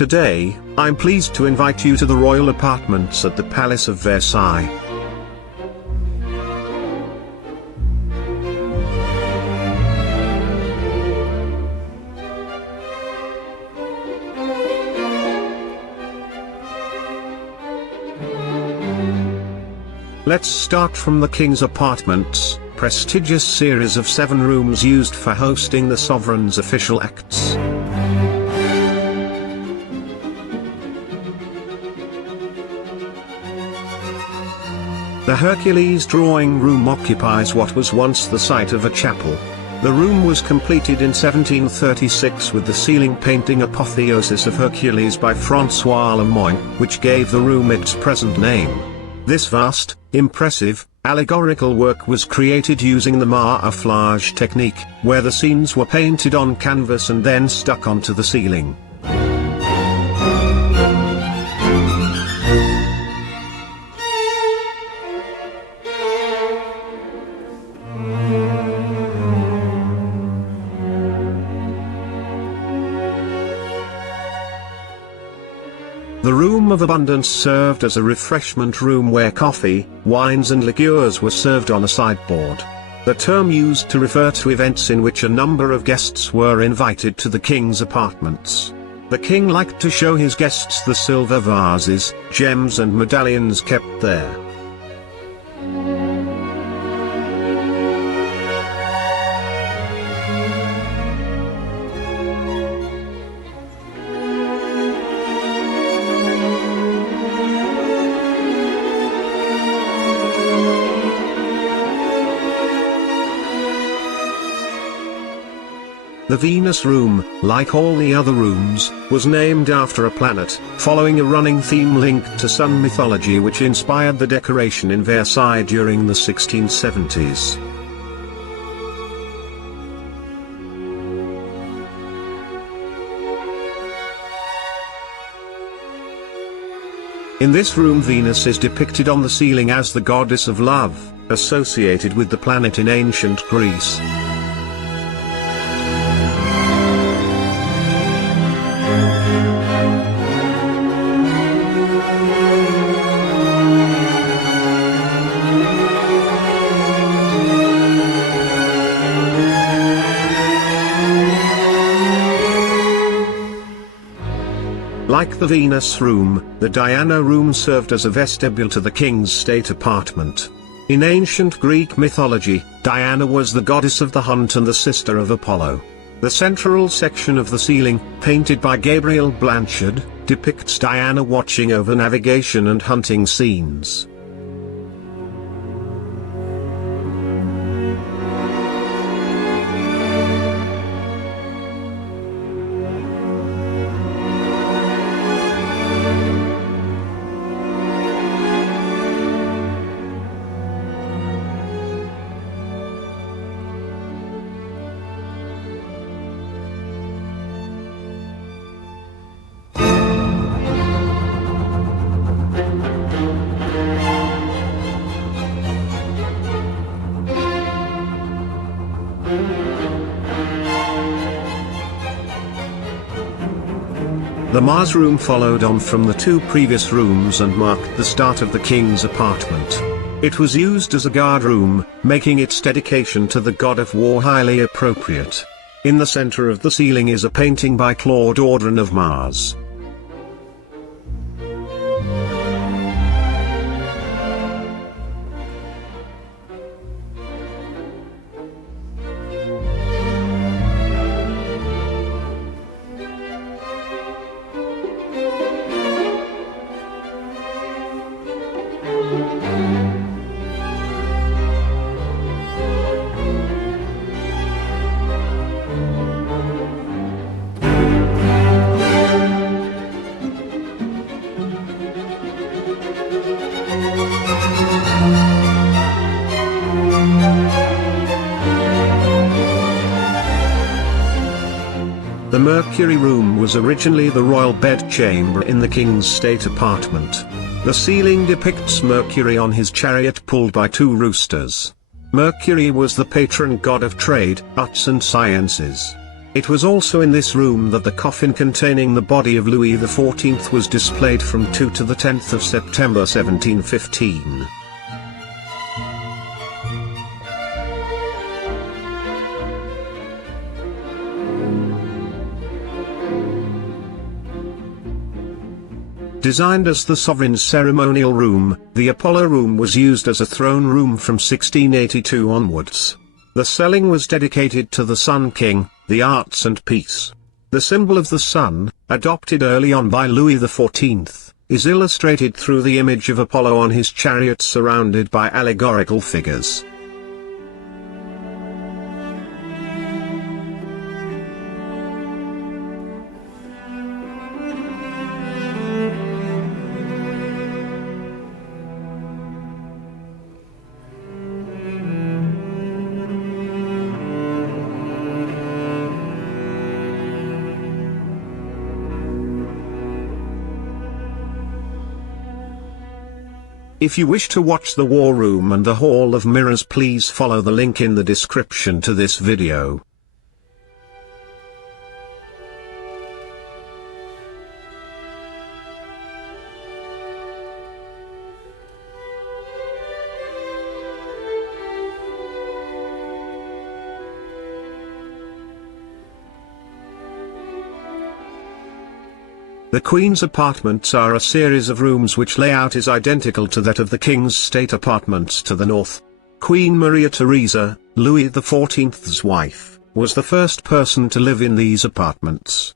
Today, I'm pleased to invite you to the royal apartments at the Palace of Versailles. Let's start from the King's apartments, prestigious series of 7 rooms used for hosting the sovereign's official acts. The Hercules drawing room occupies what was once the site of a chapel. The room was completed in 1736 with the ceiling painting Apotheosis of Hercules by François Lemoyne, which gave the room its present name. This vast, impressive, allegorical work was created using the marque-flage technique, where the scenes were painted on canvas and then stuck onto the ceiling. The Room of Abundance served as a refreshment room where coffee, wines and liqueurs were served on a sideboard. The term used to refer to events in which a number of guests were invited to the king's apartments. The king liked to show his guests the silver vases, gems and medallions kept there. The Venus Room, like all the other rooms, was named after a planet, following a running theme linked to sun mythology which inspired the decoration in Versailles during the 1670s. In this room Venus is depicted on the ceiling as the goddess of love, associated with the planet in ancient Greece. Like the Venus Room, the Diana Room served as a vestibule to the king's state apartment. In ancient Greek mythology, Diana was the goddess of the hunt and the sister of Apollo. The central section of the ceiling, painted by Gabriel Blanchard, depicts Diana watching over navigation and hunting scenes. The Mars Room followed on from the 2 previous rooms and marked the start of the king's apartment. It was used as a guard room, making its dedication to the god of war highly appropriate. In the center of the ceiling is a painting by Claude Audran of Mars. The Mercury Room was originally the royal bedchamber in the king's state apartment. The ceiling depicts Mercury on his chariot pulled by 2 roosters. Mercury was the patron god of trade, arts and sciences. It was also in this room that the coffin containing the body of Louis XIV was displayed from 2 to the 10th of September 1715. Designed as the sovereign's ceremonial room, the Apollo Room was used as a throne room from 1682 onwards. The ceiling was dedicated to the Sun King, the arts and peace. The symbol of the sun, adopted early on by Louis XIV, is illustrated through the image of Apollo on his chariot surrounded by allegorical figures. If you wish to watch the War Room and the Hall of Mirrors, please follow the link in the description to this video. The Queen's apartments are a series of rooms which layout is identical to that of the King's state apartments to the north. Queen Maria Theresa, Louis XIV's wife, was the first person to live in these apartments.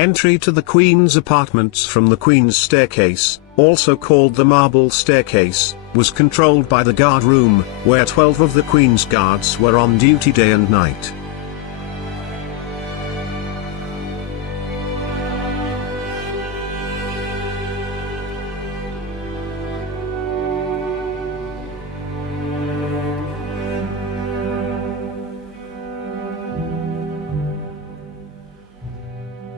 Entry to the Queen's apartments from the Queen's staircase, also called the Marble Staircase, was controlled by the guard room, where 12 of the Queen's guards were on duty day and night.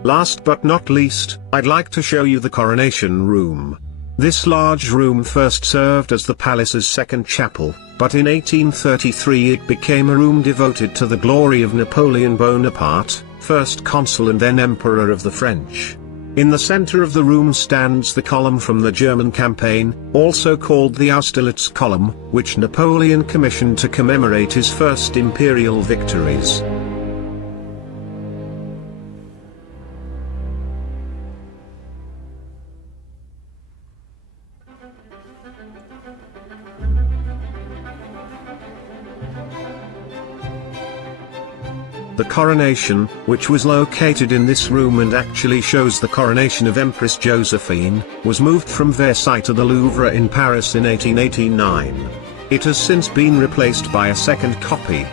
Last but not least, I'd like to show you the Coronation Room. This large room first served as the palace's second chapel, but in 1833 it became a room devoted to the glory of Napoleon Bonaparte, first consul and then Emperor of the French. In the center of the room stands the column from the German campaign, also called the Austerlitz column, which Napoleon commissioned to commemorate his first imperial victories. The The coronation, which was located in this room and actually shows the coronation of Empress Josephine, was moved from Versailles to the Louvre in Paris in 1889. It has since been replaced by a second copy,